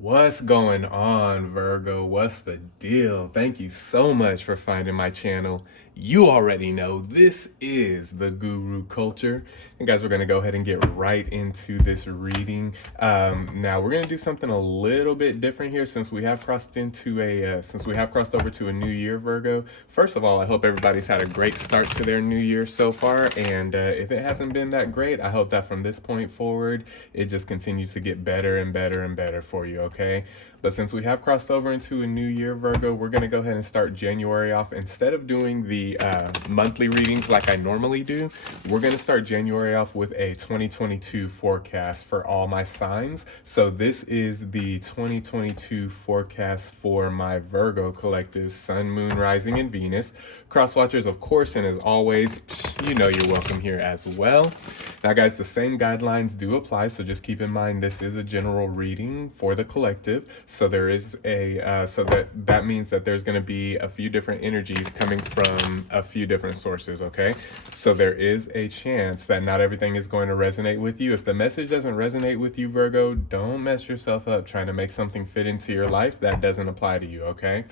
What's going on, Virgo? What's the deal? Thank you so much for finding my channel. You already know this is the Guru Culture. And guys, we're going to go ahead and get right into this reading. Now we're going to do something a little bit different here since we have crossed over to a new year, Virgo. First of all, I hope everybody's had a great start to their new year so far. And if it hasn't been that great, I hope that from this point forward, it just continues to get better and better and better for you. Okay, but since we have crossed over into a new year, Virgo, we're going to go ahead and start January off. Instead of doing the monthly readings like I normally do, we're going to start January off with a 2022 forecast for all my signs. So this is the 2022 forecast for my Virgo collective, Sun, Moon, Rising, and Venus. Cross watchers, of course, and as always, you know you're welcome here as well. Now, guys, the same guidelines do apply, so just keep in mind this is a general reading for the collective. So there is that means that there's going to be a few different energies coming from a few different sources, okay? So there is a chance that not everything is going to resonate with you. If the message doesn't resonate with you, Virgo, don't mess yourself up trying to make something fit into your life that doesn't apply to you, okay?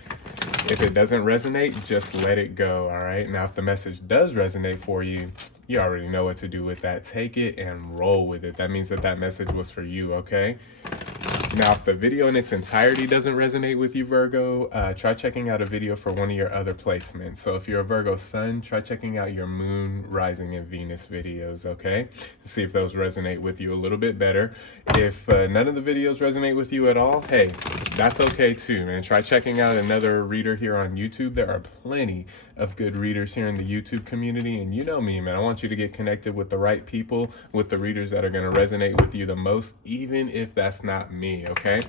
If it doesn't resonate, just let it go, all right? Now, if the message does resonate for you, you already know what to do with that. Take it and roll with it. That means that message was for you, okay? Now, if the video in its entirety doesn't resonate with you, Virgo, try checking out a video for one of your other placements. So if you're a Virgo Sun, try checking out your Moon, Rising, and Venus videos, okay? To see if those resonate with you a little bit better. If none of the videos resonate with you at all, hey, that's okay too, man. Try checking out another reader here on YouTube. There are plenty of good readers here in the YouTube community, and you know me, man. I want you to get connected with the right people, with the readers that are going to resonate with you the most, even if that's not me, okay?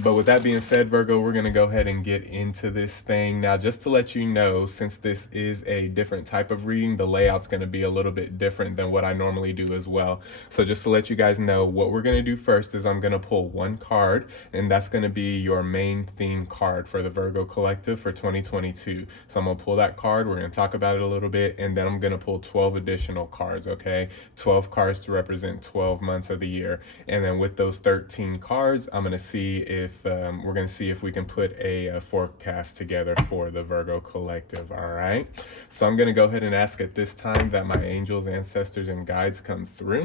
But with that being said, Virgo, we're going to go ahead and get into this thing. Now, just to let you know, since this is a different type of reading, the layout's going to be a little bit different than what I normally do as well. So just to let you guys know, what we're going to do first is I'm going to pull one card, and that's going to be your main theme card for the Virgo Collective for 2022. So I'm going to pull that card. We're going to talk about it a little bit, and then I'm going to pull 12 additional cards, okay? 12 cards to represent 12 months of the year. And then with those 13 cards, I'm going to see if we're going to see if we can put a forecast together for the Virgo Collective, all right? So I'm going to go ahead and ask at this time that my angels, ancestors, and guides come through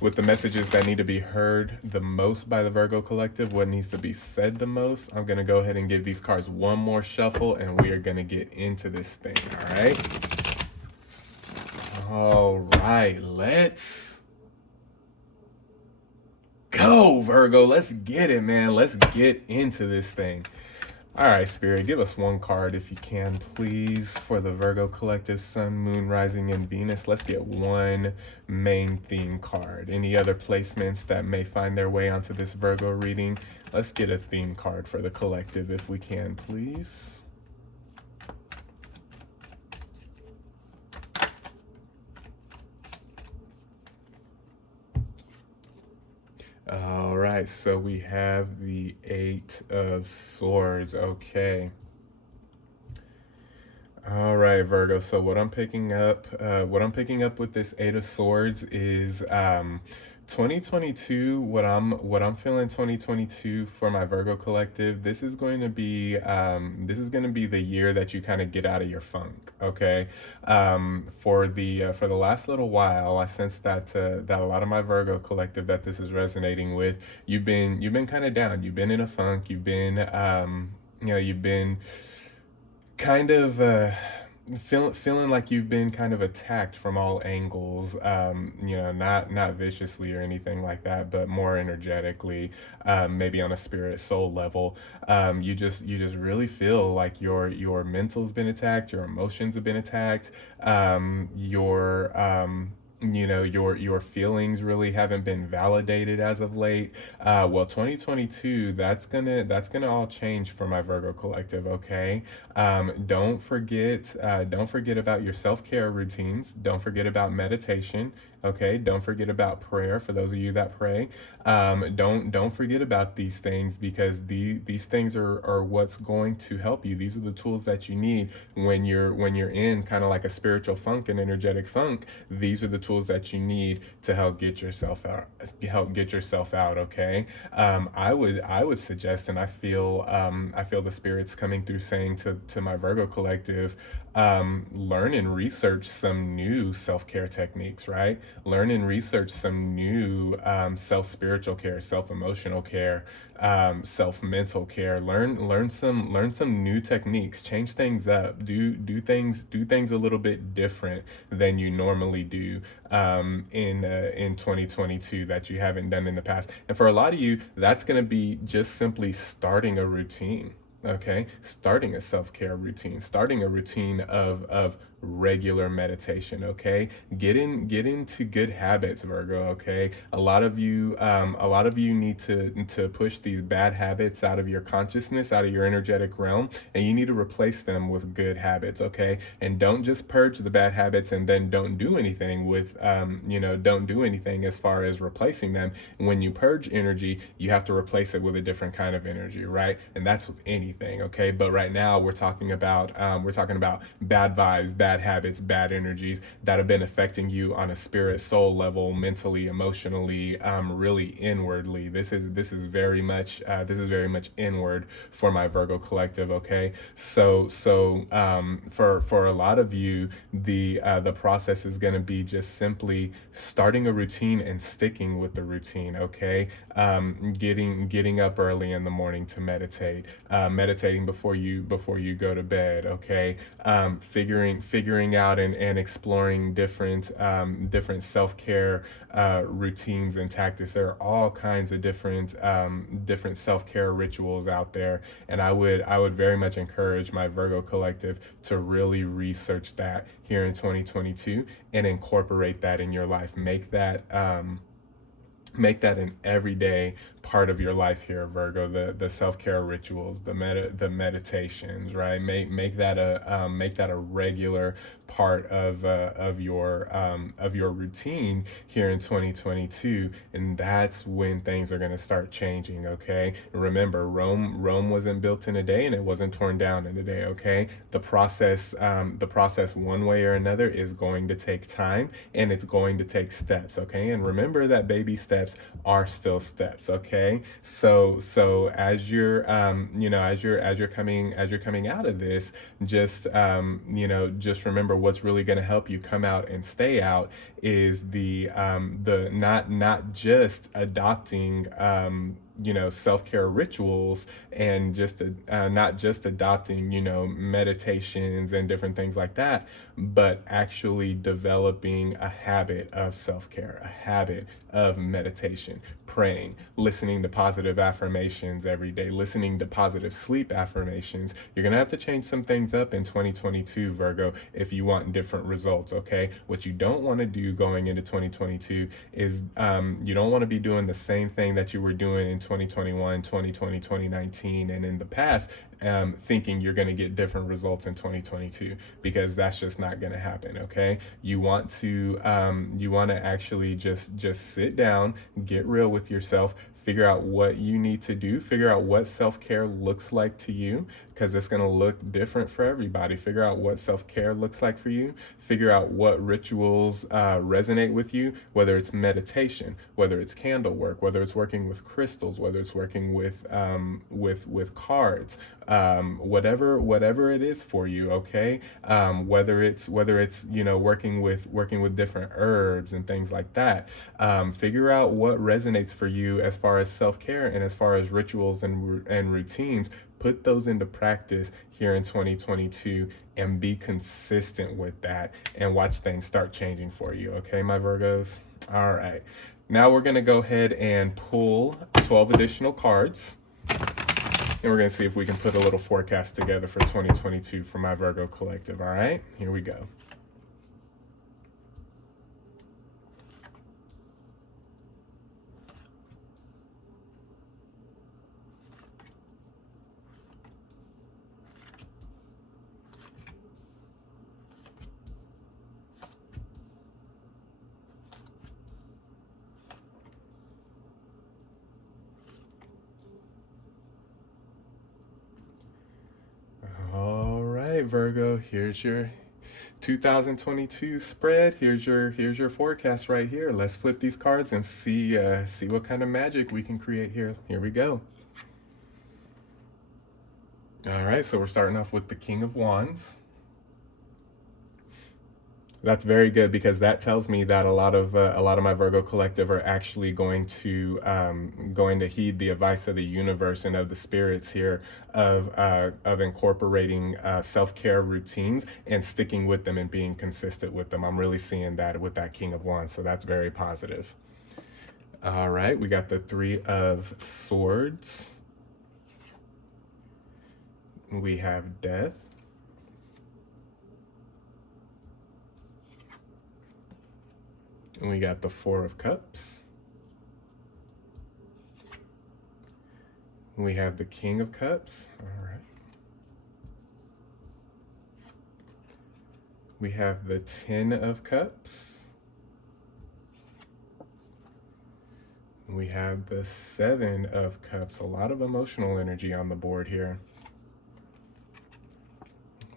with the messages that need to be heard the most by the Virgo Collective, what needs to be said the most. I'm going to go ahead and give these cards one more shuffle, and we are going to get into this thing, all right? Let's go, Virgo. Let's get it, man. Let's get into this thing. All right, Spirit, give us one card if you can, please, for the Virgo Collective, Sun, Moon, Rising, and Venus. Let's get one main theme card. Any other placements that may find their way onto this Virgo reading? Let's get a theme card for the collective if we can, please. All right, so we have the Eight of Swords. Okay. All right, Virgo. So what I'm picking up with this Eight of Swords is 2022. What I'm feeling 2022 for my Virgo collective. This is going to be the year that you kind of get out of your funk. Okay. For the last little while, I sense that that a lot of my Virgo collective that this is resonating with. You've been kind of down. You've been in a funk. You've been you've been kind of feeling like you've been kind of attacked from all angles, not viciously or anything like that, but more energetically, maybe on a spirit soul level. You just really feel like your mental's been attacked, your emotions have been attacked, your feelings really haven't been validated as of late. Well, 2022, that's gonna all change for my Virgo collective, okay? Don't forget about your self-care routines. Don't forget about meditation. Okay, don't forget about prayer for those of you that pray. Don't forget about these things, because these things are what's going to help you. These are the tools that you need when you're in kind of like a spiritual funk, an energetic funk. These are the tools that you need to help get yourself out. Okay. I would suggest, and I feel the spirits coming through saying to my Virgo collective, learn and research some new self-care techniques, right? Learn and research some new self-spiritual care, self-emotional care, self-mental care. Learn some new techniques. Change things up. Do things a little bit different than you normally do in 2022 that you haven't done in the past. And for a lot of you, that's going to be just simply starting a routine. Okay, starting a self-care routine, starting a routine of regular meditation. Okay, get into good habits, Virgo. Okay, a lot of you need to push these bad habits out of your consciousness, out of your energetic realm, and you need to replace them with good habits. Okay, and don't just purge the bad habits and then don't do anything with don't do anything as far as replacing them. When you purge energy, you have to replace it with a different kind of energy, right? And that's with anything. Okay, but right now we're talking about bad vibes, bad habits, bad energies that have been affecting you on a spirit, soul level, mentally, emotionally, really inwardly. This is very much inward for my Virgo collective. Okay, for a lot of you, the process is going to be just simply starting a routine and sticking with the routine. Okay, getting up early in the morning to meditate, meditating before you go to bed. Okay, figuring out and exploring different self-care routines and tactics. There are all kinds of different self-care rituals out there, and I would very much encourage my Virgo collective to really research that here in 2022 and incorporate that in your life. Make that an everyday part of your life here, Virgo. The self-care rituals, the meditations, right? Make that a regular part of your routine here in 2022, and that's when things are going to start changing. Okay, remember, Rome wasn't built in a day, and it wasn't torn down in a day. Okay, the process one way or another is going to take time, and it's going to take steps. Okay, and remember that baby steps are still steps. Okay, so as you're coming out of this, just remember what's really going to help you come out and stay out is the not just adopting self-care rituals and just not just adopting meditations and different things like that, but actually developing a habit of self-care, a habit of meditation, praying, listening to positive affirmations every day, listening to positive sleep affirmations. You're going to have to change some things up in 2022, Virgo, if you want different results. Okay, what you don't want to do going into 2022 is you don't want to be doing the same thing that you were doing in 2021, 2020, 2019, and in the past, thinking you're going to get different results in 2022, because that's just not going to happen. Okay, you want to actually just sit down, get real with yourself, figure out what you need to do, figure out what self-care looks like to you, because it's going to look different for everybody. Figure out what self-care looks like for you, figure out what rituals resonate with you, whether it's meditation, whether it's candle work, whether it's working with crystals, whether it's working with cards, whatever it is for you. Okay, whether it's working with different herbs and things like that. Figure out what resonates for you as far as self-care and as far as rituals and routines. Put those into practice here in 2022 and be consistent with that, and watch things start changing for you. Okay, my Virgos? All right. Now we're going to go ahead and pull 12 additional cards, and we're going to see if we can put a little forecast together for 2022 for my Virgo collective. All right, here we go. All right, Virgo, here's your 2022 spread. Here's your forecast right here. Let's flip these cards and see what kind of magic we can create here. Here we go. All right, so we're starting off with the King of Wands. That's very good because that tells me that a lot of my Virgo collective are actually going to heed the advice of the universe and of the spirits here of incorporating self-care routines and sticking with them and being consistent with them. I'm really seeing that with that King of Wands, so that's very positive. All right, we got the Three of Swords. We have Death. And we got the Four of Cups. We have the King of Cups. All right. We have the Ten of Cups. We have the Seven of Cups. A lot of emotional energy on the board here.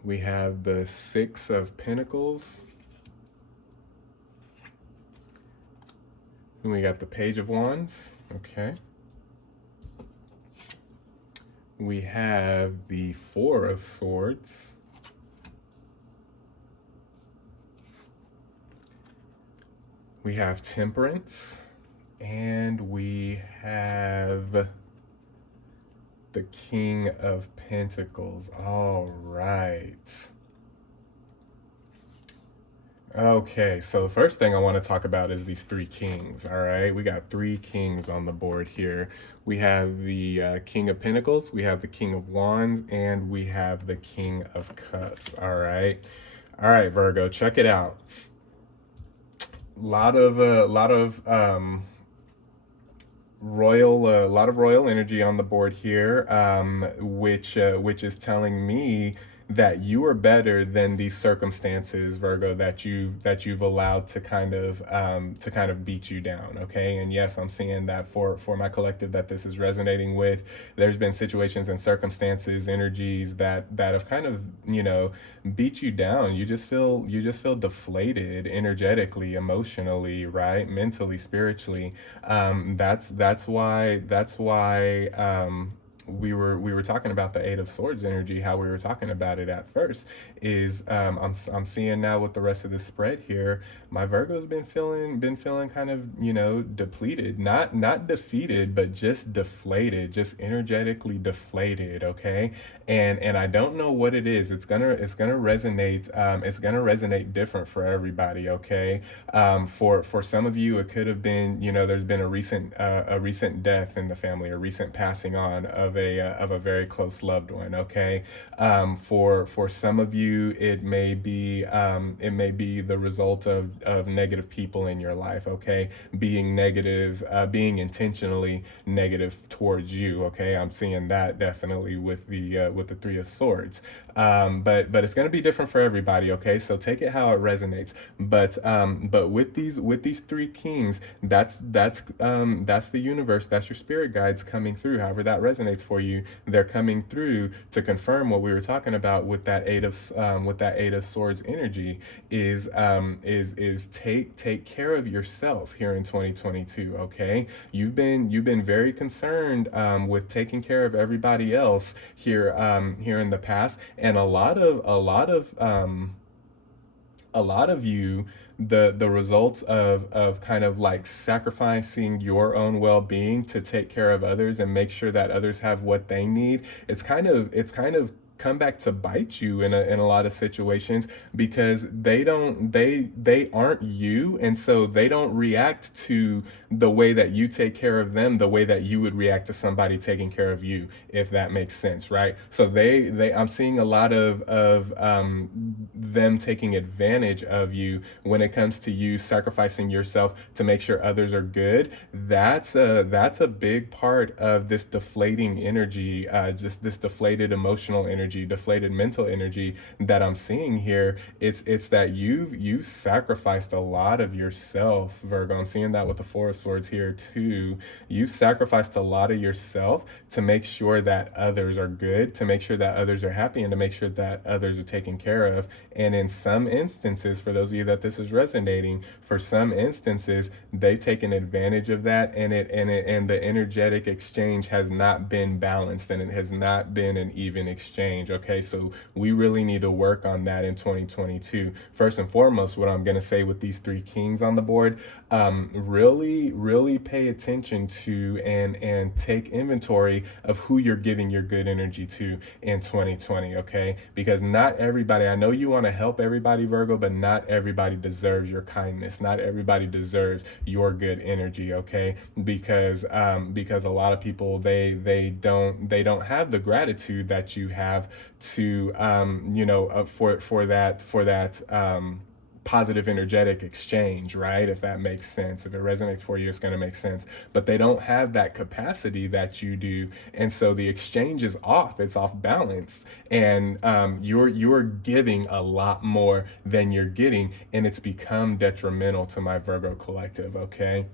We have the Six of Pentacles. And we got the Page of Wands. Okay. We have the Four of Swords. We have Temperance. And we have the King of Pentacles. All right. Okay, so the first thing I want to talk about is these three kings, all right? We got three kings on the board here. We have the King of Pentacles, we have the King of Wands, and we have the King of Cups, all right? All right, Virgo, check it out. Lot of royal energy on the board here, which is telling me that you are better than these circumstances, Virgo, that you've allowed to kind of beat you down. Okay, and yes, I'm seeing that for my collective that this is resonating with. There's been situations and circumstances, energies that have kind of beat you down. You just feel deflated energetically, emotionally, right, mentally, spiritually. That's why we were talking about the Eight of Swords energy, how we were talking about it at first, is I'm seeing now with the rest of the spread here, my Virgo's been feeling kind of, depleted, not defeated, but just deflated, just energetically deflated, okay? And I don't know what it is. It's gonna resonate different for everybody, okay? For some of you, it could have been, there's been a recent death in the family, a recent passing on of a very close loved one, okay? For some of you, it may be the result of negative people in your life, okay? Being negative, being intentionally negative towards you, okay? I'm seeing that definitely with the Three of Swords. But it's going to be different for everybody, okay? So take it how it resonates. But with these three kings, that's the universe, that's your spirit guides coming through. However that resonates for you, they're coming through to confirm what we were talking about with that Eight of Swords energy is take care of yourself here in 2022, okay? You've been very concerned with taking care of everybody else here in the past, and a lot of you, the results of kind of like sacrificing your own well-being to take care of others and make sure that others have what they need, it's kind of come back to bite you in a lot of situations, because they aren't you, and so they don't react to the way that you take care of them the way that you would react to somebody taking care of you, if that makes sense, right? So I'm seeing a lot of them taking advantage of you when it comes to you sacrificing yourself to make sure others are good. That's a big part of this deflating energy, just this deflated emotional energy energy, deflated mental energy that I'm seeing here. It's that you sacrificed a lot of yourself, Virgo. I'm seeing that with the Four of Swords here too. You sacrificed a lot of yourself to make sure that others are good, to make sure that others are happy, and to make sure that others are taken care of. And in some instances, for those of you that this is resonating, for some instances, they've taken advantage of that, and the energetic exchange has not been balanced, and it has not been an even exchange. Okay, so we really need to work on that in 2022. First and foremost, what I'm going to say with these three kings on the board, really pay attention to and take inventory of who you're giving your good energy to in 2020. Okay, because not everybody, I know you want to help everybody, Virgo, but not everybody deserves your kindness. Not everybody deserves your good energy. Okay, because a lot of people, they don't have the gratitude that you have to for that positive energetic exchange, right? If that makes sense. If it resonates for you, it's going to make sense. But they don't have that capacity that you do, and so the exchange is off. It's off balance, and you're giving a lot more than you're getting, and it's become detrimental to my Virgo collective. Okay.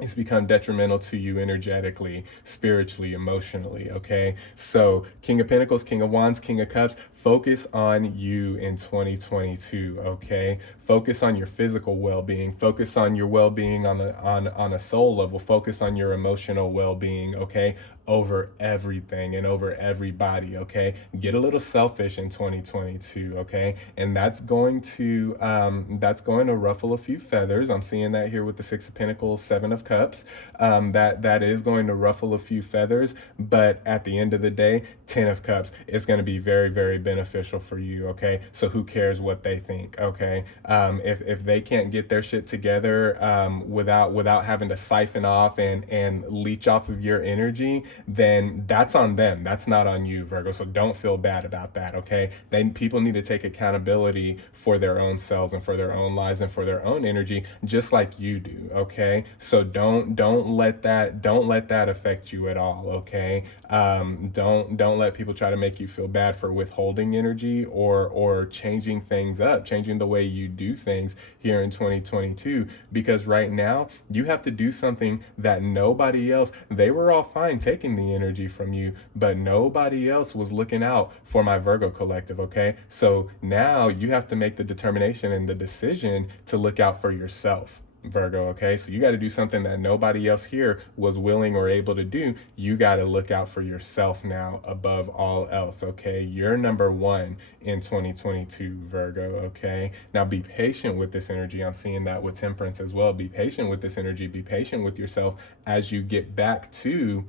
It's become detrimental to you energetically, spiritually, emotionally. Okay. So King of Pentacles, King of Wands, King of Cups, focus on you in 2022. Okay. Focus on your physical well-being. Focus on your well-being on a soul level. Focus on your emotional well-being. Okay. Over everything and over everybody. Okay. Get a little selfish in 2022. Okay. And that's going to ruffle a few feathers. I'm seeing that here with the Six of Pentacles, Seven of Cups. That is going to ruffle a few feathers, but at the end of the day, 10 of Cups is going to be very, very beneficial for you. Okay. So who cares what they think? Okay. If they can't get their shit together, without having to siphon off and leech off of your energy, then that's on them. That's not on you, Virgo. So don't feel bad about that. Okay. Then people need to take accountability for their own selves and for their own lives and for their own energy, just like you do. Okay. So don't let that affect you at all. Okay. Don't let people try to make you feel bad for withholding energy or changing things up, changing the way you do things here in 2022, because right now you have to do something that nobody else, they were all fine taking the energy from you, but nobody else was looking out for my Virgo collective. Okay. So now you have to make the determination and the decision to look out for yourself, Virgo. Okay. So you got to do something that nobody else here was willing or able to do. You got to look out for yourself now above all else. Okay. You're number one in 2022, Virgo. Okay. Now be patient with this energy. I'm seeing that with Temperance as well. Be patient with this energy. Be patient with yourself as you get back to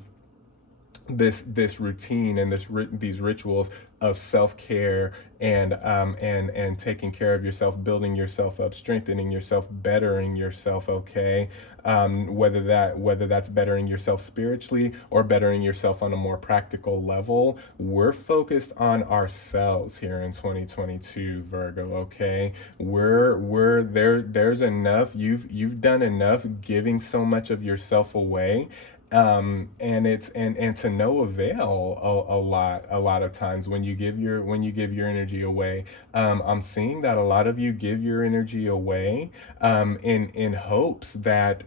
this routine and these rituals of self-care and taking care of yourself, building yourself up, strengthening yourself, bettering yourself. Okay. Whether that's bettering yourself spiritually or bettering yourself on a more practical level, we're focused on ourselves here in 2022, Virgo. Okay. We're there's enough. You've done enough giving so much of yourself away, and it's and to no avail a lot of times when you give your energy away. I'm seeing that a lot of you give your energy away in hopes that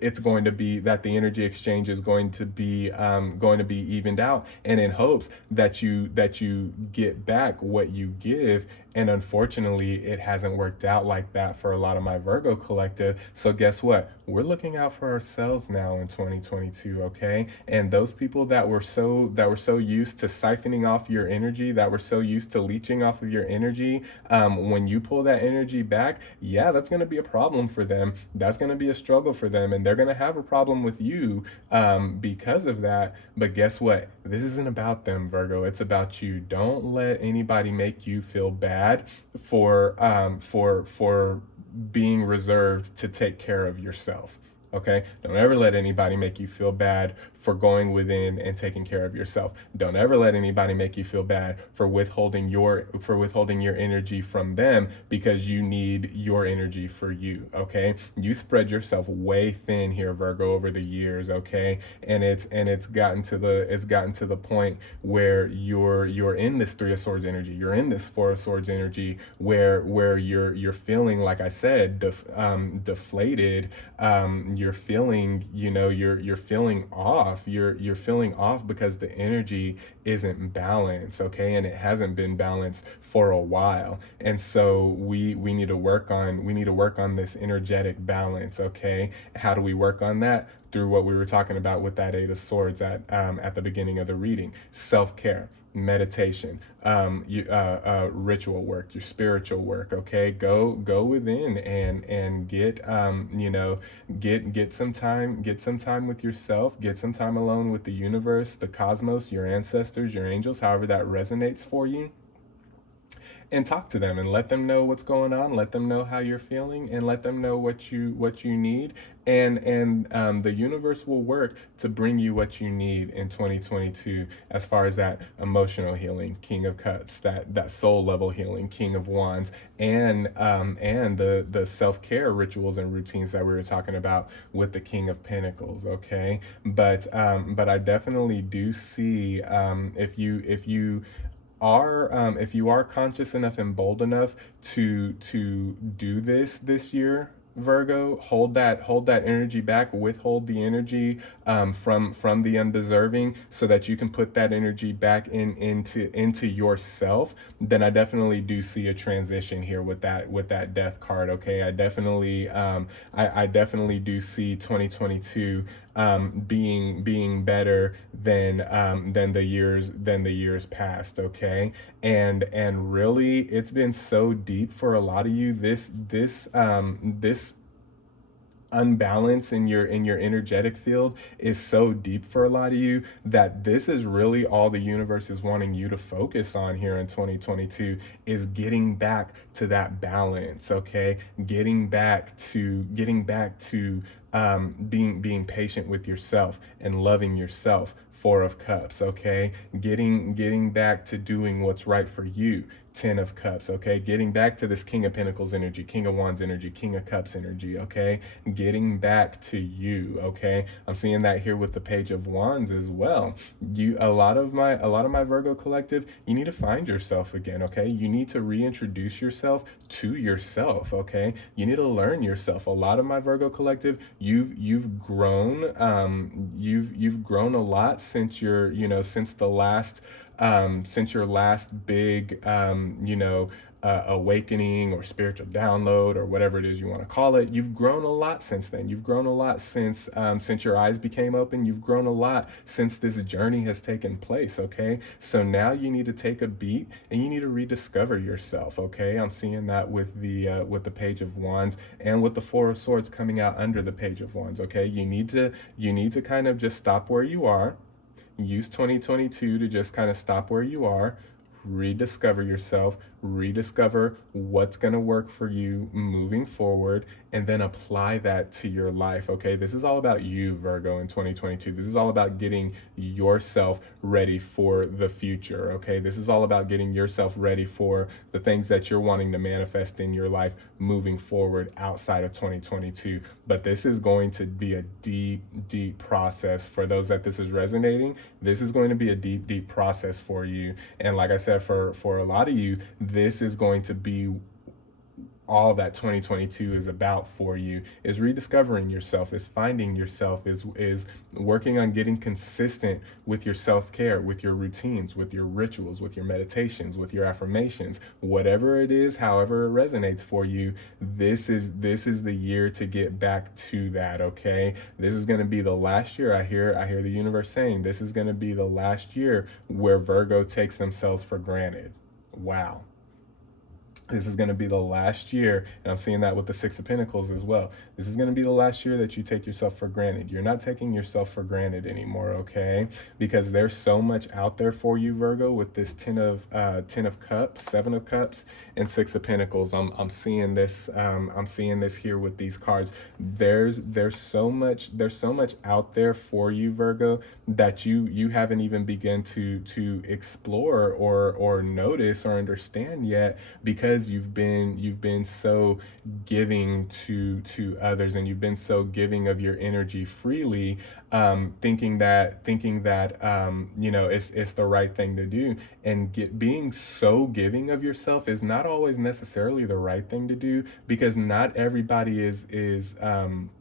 it's going to be, that the energy exchange is going to be evened out, and in hopes that you get back what you give. And unfortunately, it hasn't worked out like that for a lot of my Virgo collective. So guess what? We're looking out for ourselves now in 2022, okay? And those people that were so used to siphoning off your energy, that were so used to leeching off of your energy, when you pull that energy back, yeah, that's going to be a problem for them. That's going to be a struggle for them, and they're going to have a problem with you because of that. But guess what? This isn't about them, Virgo. It's about you. Don't let anybody make you feel bad for being reserved to take care of yourself. Okay? Don't ever let anybody make you feel bad for going within and taking care of yourself. Don't ever let anybody make you feel bad for withholding your energy from them because you need your energy for you. Okay? You spread yourself way thin here, Virgo, over the years. Okay? And it's gotten to the point where you're in this Three of Swords energy. You're in this Four of Swords energy where you're feeling, like I said, deflated. You're feeling, you're feeling off. You're feeling off because the energy isn't balanced, okay? And it hasn't been balanced for a while. And so we need to work on this energetic balance, okay? How do we work on that? Through what we were talking about with that Eight of Swords at the beginning of the reading. Self-care, meditation, ritual work, your spiritual work. Okay, go within and get get some time with yourself. Get some time alone with the universe, the cosmos, your ancestors, your angels, however that resonates for you, and talk to them and let them know what's going on, let them know how you're feeling, and let them know what you need, and the universe will work to bring you what you need in 2022 as far as that emotional healing, King of Cups, that soul level healing, King of Wands, and the self-care rituals and routines that we were talking about with the King of Pentacles. Okay, but I definitely do see, if you are conscious enough and bold enough to do this year, Virgo, hold that energy back, withhold the energy from the undeserving, so that you can put that energy back into yourself. Then I definitely do see a transition here with that death card. Okay, I definitely do see 2022 being better than the years past. Okay, and really, it's been so deep for a lot of you. This unbalance in your energetic field is so deep for a lot of you that this is really all the universe is wanting you to focus on here in 2022, is getting back to that balance. Okay, getting back to being patient with yourself and loving yourself. Four of Cups. Okay, getting back to doing what's right for you. Ten of Cups. Okay, getting back to this King of Pentacles energy, King of Wands energy, King of Cups energy. Okay, getting back to you. Okay, I'm seeing that here with the Page of Wands as well. A lot of my Virgo collective, you need to find yourself again. Okay, you need to reintroduce yourself to yourself. Okay, you need to learn yourself. A lot of my Virgo collective, you've grown, you've grown a lot since since your last big awakening or spiritual download, or whatever it is you want to call it. You've grown a lot since then. You've grown a lot since your eyes became open. You've grown a lot since this journey has taken place. Okay, so now you need to take a beat and you need to rediscover yourself. Okay, I'm seeing that with the Page of Wands and with the Four of Swords coming out under the Page of Wands. Okay, you need to kind of just stop where you are. Use 2022 to just kind of stop where you are, rediscover yourself, rediscover what's going to work for you moving forward, and then apply that to your life. Okay, this is all about you, Virgo, in 2022. This is all about getting yourself ready for the future. Okay, this is all about getting yourself ready for the things that you're wanting to manifest in your life moving forward outside of 2022. But this is going to be a deep process. For those that this is resonating, this is going to be a deep process for you. And like I said, for a lot of you, this is going to be all that 2022 is about for you, is rediscovering yourself, is finding yourself, is working on getting consistent with your self-care, with your routines, with your rituals, with your meditations, with your affirmations, whatever it is, however it resonates for you. This is the year to get back to that. Okay, this is going to be the last year. I hear the universe saying this is going to be the last year where Virgo takes themselves for granted. Wow. This is going to be the last year, and I'm seeing that with the Six of Pentacles as well. This is going to be the last year that you take yourself for granted. You're not taking yourself for granted anymore, okay? Because there's so much out there for you, Virgo, with this Ten of Cups, Seven of Cups, and Six of Pentacles. I'm seeing this. I'm seeing this here with these cards. There's so much out there for you, Virgo, that you haven't even begun to explore or notice or understand yet, because you've been so giving to others, and you've been so giving of your energy freely, thinking that it's the right thing to do. And being so giving of yourself is not always necessarily the right thing to do, because not everybody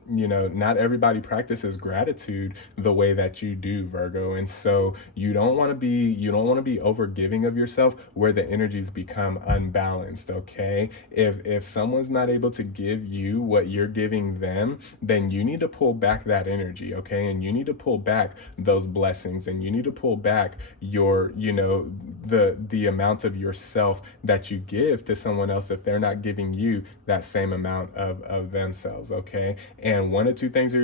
not everybody practices gratitude the way that you do, Virgo. And so you don't want to be over giving of yourself where the energies become unbalanced, okay? If someone's not able to give you what you're giving them, then you need to pull back that energy, okay? And you need to pull back those blessings, and you need to pull back your, the amount of yourself that you give to someone else if they're not giving you that same amount of themselves, okay? And one of two things are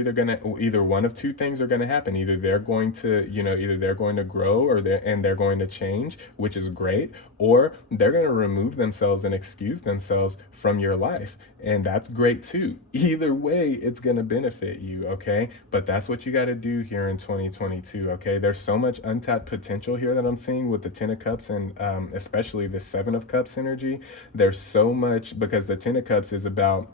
either one of two things are gonna happen. Either they're going to, either they're going to grow, or they're going to change, which is great, or they're going to remove themselves and excuse themselves from your life. And that's great too. Either way, it's going to benefit you, okay? But that's what you got to do here in 2022, okay? There's so much untapped potential here that I'm seeing with the Ten of Cups, and especially the Seven of Cups energy. There's so much, because the Ten of Cups is about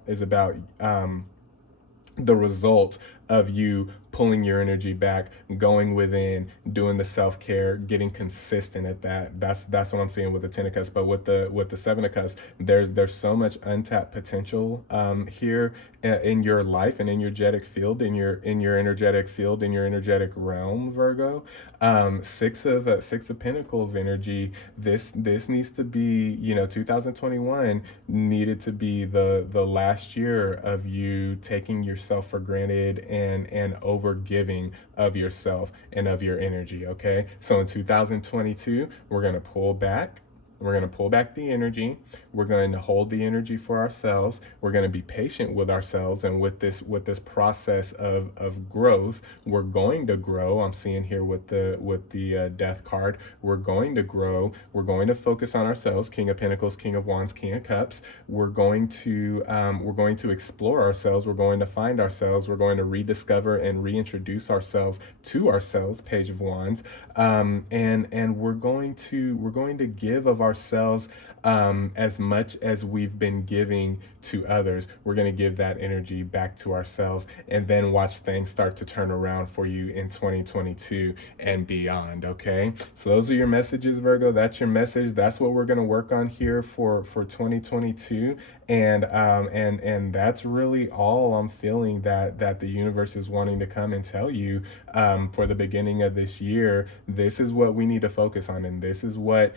the result of you pulling your energy back, going within, doing the self-care, getting consistent at that. That's what I'm seeing with the Ten of Cups. But with the Seven of Cups, there's so much untapped potential here in your life and in your energetic field, in your energetic field, in your energetic realm, Virgo. Six of Pentacles energy. This needs to be, 2021 needed to be the last year of you taking yourself for granted and over giving of yourself and of your energy, okay? So in 2022, we're going to pull back. We're going to pull back the energy. We're going to hold the energy for ourselves. We're going to be patient with ourselves, and with this process of growth, we're going to grow. I'm seeing here with the Death card, we're going to grow. We're going to focus on ourselves. King of Pentacles, King of Wands, King of Cups. We're going to explore ourselves. We're going to find ourselves. We're going to rediscover and reintroduce ourselves to ourselves. Page of Wands, and we're going to give of ourselves as much as we've been giving to others. We're going to give that energy back to ourselves, and then watch things start to turn around for you in 2022 and beyond, okay? So those are your messages, Virgo. That's your message. That's what we're going to work on here for 2022. And that's really all I'm feeling that the universe is wanting to come and tell you for the beginning of this year. This is what we need to focus on, and this is what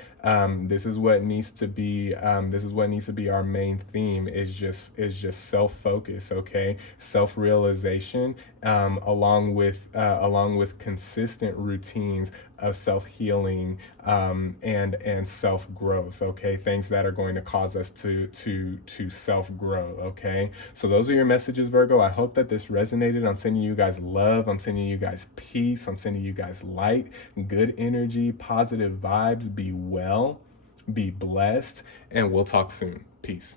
needs to be our main theme, is just self-focus, okay? Self-realization, along with consistent routines of self-healing and self-growth, okay? Things that are going to cause us to self-grow, okay? So those are your messages, Virgo. I hope that this resonated. I'm sending you guys love. I'm sending you guys peace. I'm sending you guys light, good energy, positive vibes. Be well, be blessed, and we'll talk soon. Peace.